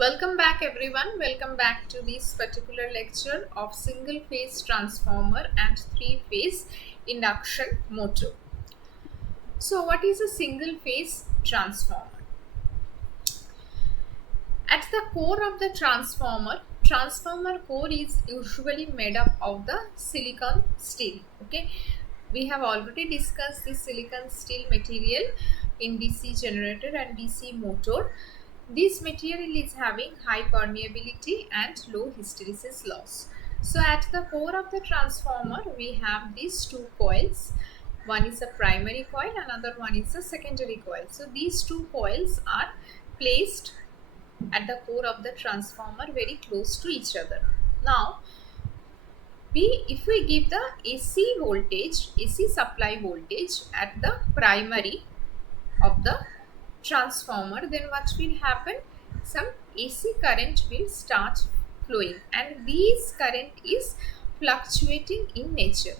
Welcome back everyone. Welcome back to this particular lecture of single phase transformer and three phase induction motor. So what is a single phase transformer? At the core of the transformer core is usually made up of the silicon steel. Okay, we have already discussed the silicon steel material in DC generator and DC motor. This material is having high permeability and low hysteresis loss. So at the core of the transformer, we have these two coils. One is a primary coil, another one is a secondary coil. So these two coils are placed at the core of the transformer very close to each other. Now, if we give the AC supply voltage at the primary of the transformer, then what will happen? Some AC current will start flowing, and this current is fluctuating in nature.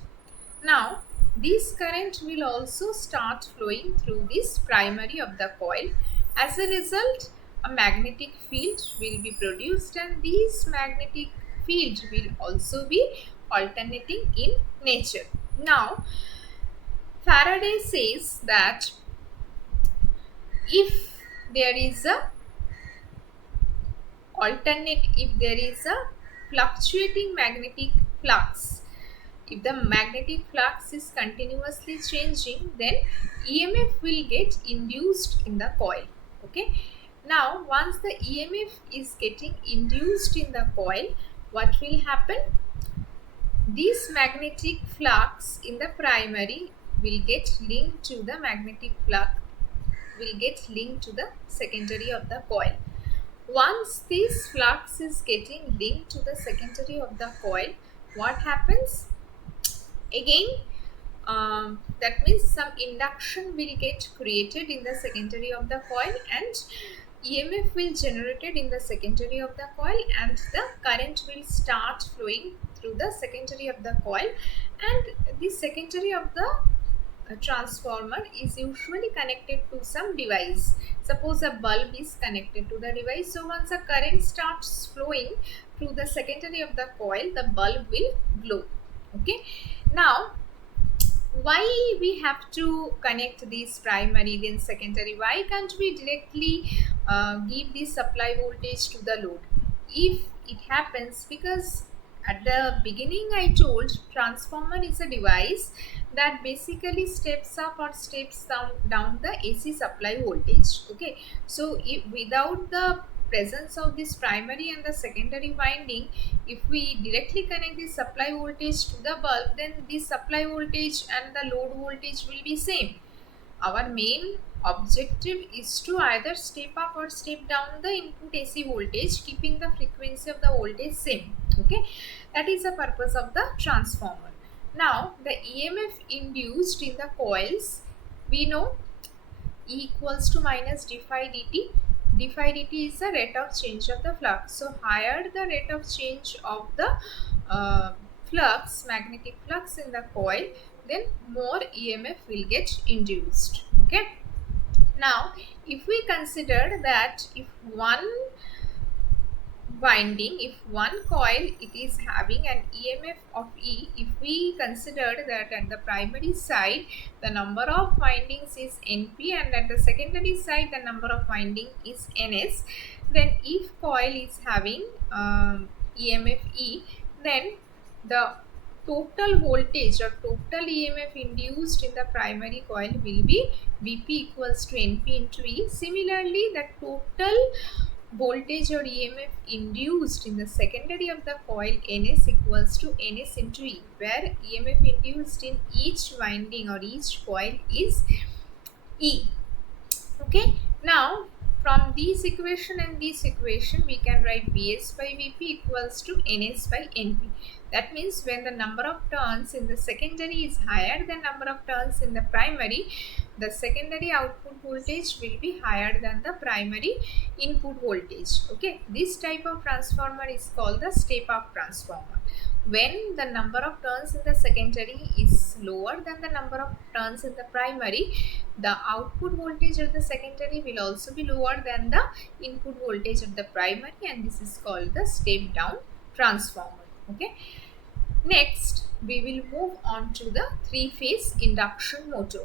Now, this current will also start flowing through this primary of the coil. As a result, a magnetic field will be produced, and this magnetic field will also be alternating in nature. Now, Faraday says that if there is a if there is a fluctuating magnetic flux, if the magnetic flux is continuously changing, then EMF will get induced in the coil. Okay, now once the EMF is getting induced in the coil, what will happen? This magnetic flux in the primary will get linked to the secondary of the coil. Once this flux is getting linked to the secondary of the coil, what happens? Again, that means some induction will get created in the secondary of the coil, and EMF will generated in the secondary of the coil, and the current will start flowing through the secondary of the coil, and the secondary of the transformer is usually connected to some device. Suppose a bulb is connected to the device. So once a current starts flowing through the secondary of the coil, the bulb will glow. Okay. Now, why we have to connect this primary then secondary? Why can't we directly give the supply voltage to the load? If it happens, because at the beginning I told transformer is a device that basically steps up or steps down the AC supply voltage. Okay, so if without the presence of this primary and the secondary winding, if we directly connect the supply voltage to the bulb, then the supply voltage and the load voltage will be same. Our main objective is to either step up or step down the input AC voltage, keeping the frequency of the voltage same. Okay, that is the purpose of the transformer. Now, the EMF induced in the coils, we know E equals to minus d phi dt. D phi dt is the rate of change of the flux. So, higher the rate of change of the magnetic flux in the coil, then more EMF will get induced. Okay. Now, if we consider that if one coil it is having an EMF of E, if we consider that at the primary side the number of windings is NP and at the secondary side the number of winding is NS, then if coil is having EMF E, then the total voltage or total EMF induced in the primary coil will be Vp equals to Np into E. Similarly, the total voltage or EMF induced in the secondary of the coil Ns equals to Ns into E, where EMF induced in each winding or each coil is E. Okay, now from this equation and this equation we can write Vs by Vp equals to Ns by Np. That means when the number of turns in the secondary is higher than number of turns in the primary, the secondary output voltage will be higher than the primary input voltage. Okay, this type of transformer is called the step up transformer. when the number of turns in the secondary is lower than the number of turns in the primary, the output voltage of the secondary will also be lower than the input voltage of the primary, and this is called the step down transformer. Okay. Next, we will move on to the three-phase induction motor.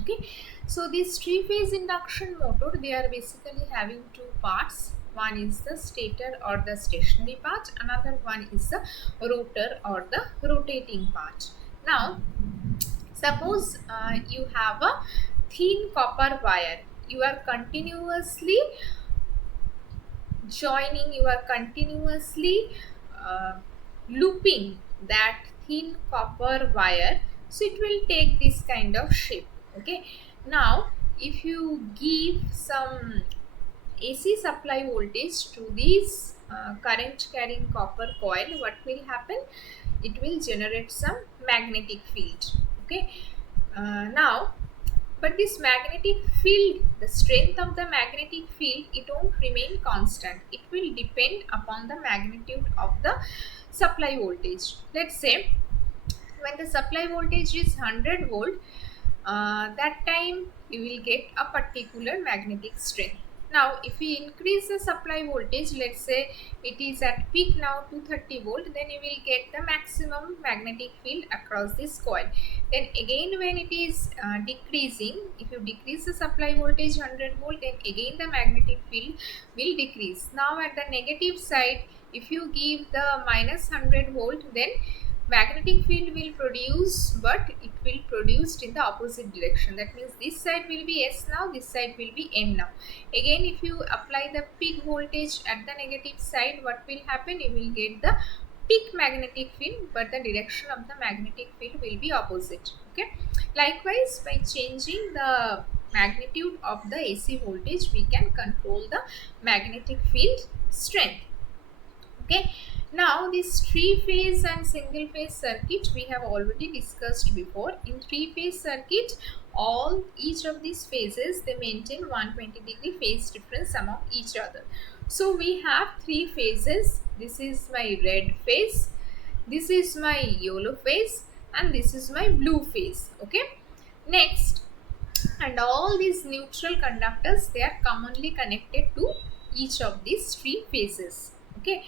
Okay, so this three-phase induction motor, they are basically having two parts. One is the stator or the stationary part, another one is the rotor or the rotating part. Now, suppose you have a thin copper wire. You are continuously joining, you are continuously uh, looping that thin copper wire, so it will take this kind of shape. Okay, now if you give some AC supply voltage to this current carrying copper coil, what will happen? It will generate some magnetic field. Okay, now but this magnetic field, the strength of the magnetic field, it won't remain constant. It will depend upon the magnitude of the supply voltage. Let's say when the supply voltage is 100 volt, that time you will get a particular magnetic strength. Now if we increase the supply voltage, let's say it is at peak now 230 volt, then you will get the maximum magnetic field across this coil. Then again when it is decreasing, if you decrease the supply voltage 100 volt, then again the magnetic field will decrease. Now at the negative side, if you give the minus 100 volt, then magnetic field will produce, but it will produced in the opposite direction. That means this side will be S now, this side will be N now. Again if you apply the peak voltage at the negative side, what will happen? You will get the peak magnetic field, but the direction of the magnetic field will be opposite. Okay, likewise by changing the magnitude of the AC voltage, we can control the magnetic field strength. Okay, now this three phase and single phase circuit we have already discussed before. In three phase circuit, all each of these phases, they maintain 120-degree phase difference among each other. So we have three phases. This is my red phase, this is my yellow phase, and this is my blue phase. Okay, next, and all these neutral conductors, they are commonly connected to each of these three phases. Okay,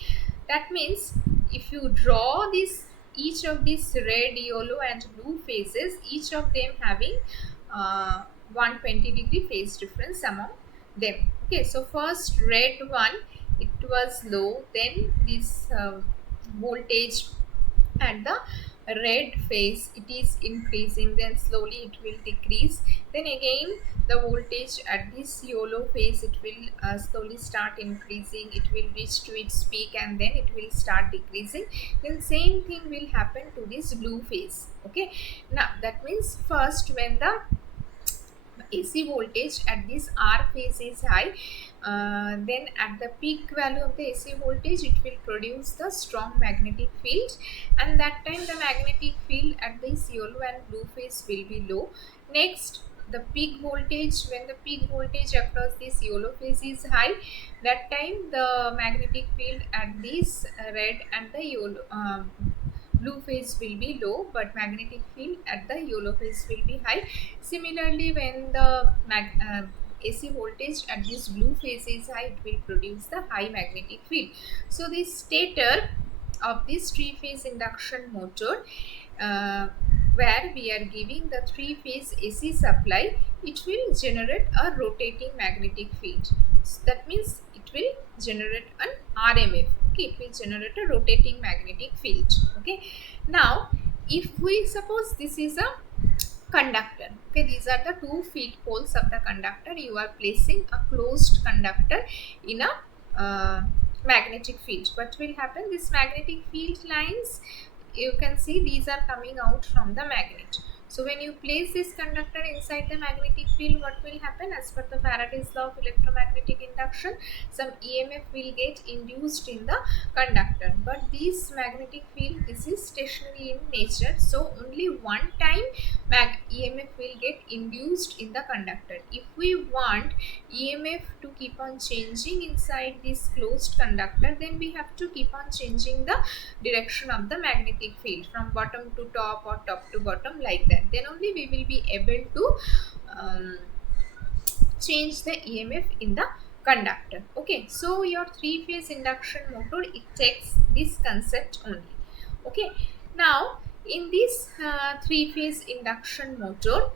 that means if you draw this, each of these red, yellow and blue phases, each of them having 120-degree phase difference among them. Okay, so first red one, it was low, then this voltage at the red phase it is increasing, then slowly it will decrease, then again the voltage at this yellow phase, it will slowly start increasing, it will reach to its peak and then it will start decreasing, then same thing will happen to this blue phase. Okay, now that means first when the AC voltage at this R phase is high, then at the peak value of the AC voltage, it will produce the strong magnetic field, and that time the magnetic field at this yellow and blue phase will be low. Next, the peak voltage, when the peak voltage across this yellow phase is high, that time the magnetic field at this red and the yellow blue phase will be low, but magnetic field at the yellow phase will be high. Similarly, when the AC voltage at this blue phase is high, it will produce the high magnetic field. So the stator of this three-phase induction motor, uh, where we are giving the three-phase AC supply, it will generate a rotating magnetic field. So that means it will generate an RMF. Okay, it will generate a rotating magnetic field. Okay, now if we suppose this is a conductor, okay, these are the two feed poles of the conductor, you are placing a closed conductor in a magnetic field. What will happen? This magnetic field lines, you can see these are coming out from the magnet. So when you place this conductor inside the magnetic field, what will happen? As per the Faraday's law of electromagnetic induction, some EMF will get induced in the conductor. But this magnetic field, this is stationary in nature, so only one time EMF will get induced in the conductor. If we want EMF to keep on changing inside this closed conductor, then we have to keep on changing the direction of the magnetic field from bottom to top or top to bottom, like that. Then only we will be able to change the EMF in the conductor. Okay, so your three-phase induction motor, it takes this concept only. Okay, now in this three-phase induction motor,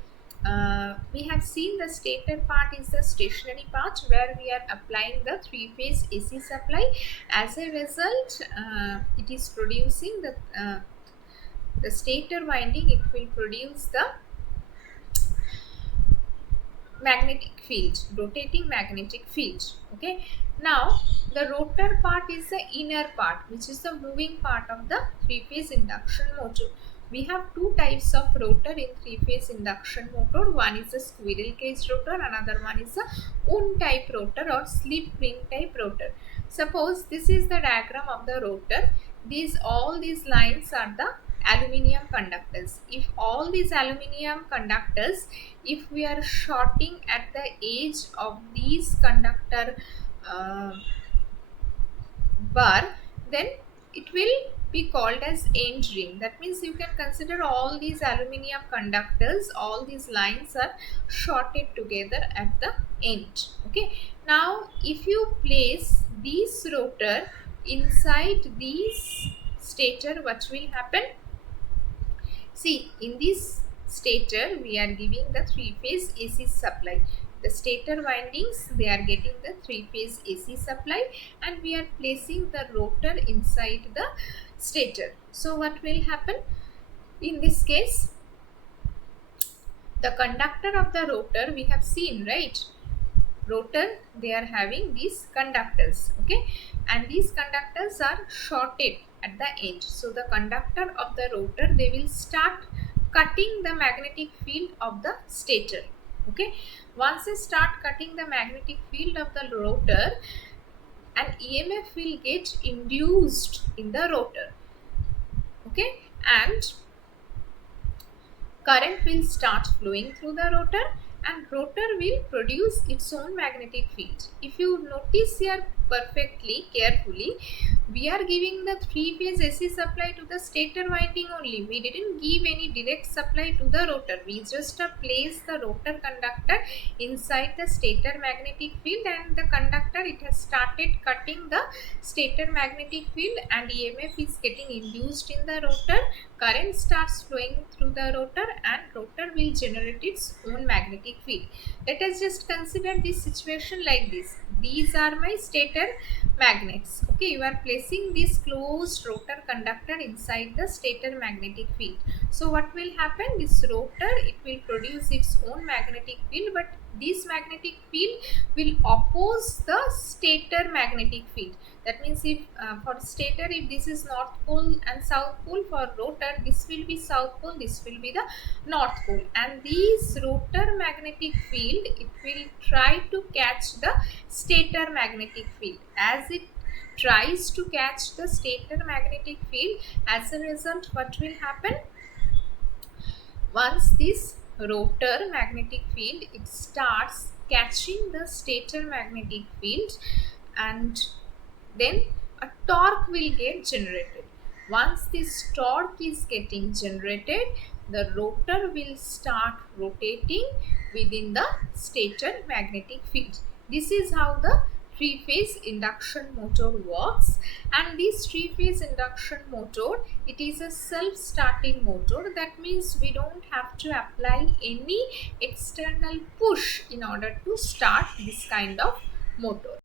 we have seen the stator part is the stationary part where we are applying the three-phase AC supply. As a result, it is producing the stator winding. It will produce the magnetic field, rotating magnetic field. Okay, now the rotor part is the inner part, which is the moving part of the three-phase induction motor. We have two types of rotor in three-phase induction motor. One is a squirrel cage rotor, another one is a wound type rotor or slip ring type rotor. Suppose this is the diagram of the rotor. All these lines are the aluminium conductors. If all these aluminium conductors, if we are shorting at the edge of these conductor uh, bar, then it will be called as end ring. That means you can consider all these aluminium conductors, all these lines are shorted together at the end. Okay, now if you place this rotor inside this stator, what will happen? See, in this stator, we are giving the three-phase AC supply. The stator windings, they are getting the three-phase AC supply, and we are placing the rotor inside the stator. So, what will happen? In this case, the conductor of the rotor, we have seen, right? Rotor, they are having these conductors, okay, and these conductors are shorted at the end. So the conductor of the rotor, they will start cutting the magnetic field of the stator. Okay, once they start cutting the magnetic field of the rotor, an EMF will get induced in the rotor. Okay, and current will start flowing through the rotor, and rotor will produce its own magnetic field. If you notice here perfectly, carefully, we are giving the three-phase AC supply to the stator winding only. We didn't give any direct supply to the rotor. We just placed the rotor conductor inside the stator magnetic field, and the conductor, it has started cutting the stator magnetic field, and EMF is getting induced in the rotor. Current starts flowing through the rotor, and rotor will generate its own magnetic field. Let us just consider this situation like this. These are my stator magnets. Okay, you are placing this closed rotor conductor inside the stator magnetic field. So what will happen? This rotor, it will produce its own magnetic field, but this magnetic field will oppose the stator magnetic field. That means if for stator, if this is north pole and south pole, for rotor this will be south pole, this will be the north pole, and this rotor magnetic field, it will try to catch the stator magnetic field. As it tries to catch the stator magnetic field, as a result, what will happen? Once this rotor magnetic field, it starts catching the stator magnetic field, and then a torque will get generated. Once this torque is getting generated, the rotor will start rotating within the stator magnetic field. This is how the three-phase induction motor works, and this three-phase induction motor, it is a self-starting motor. That means we don't have to apply any external push in order to start this kind of motor.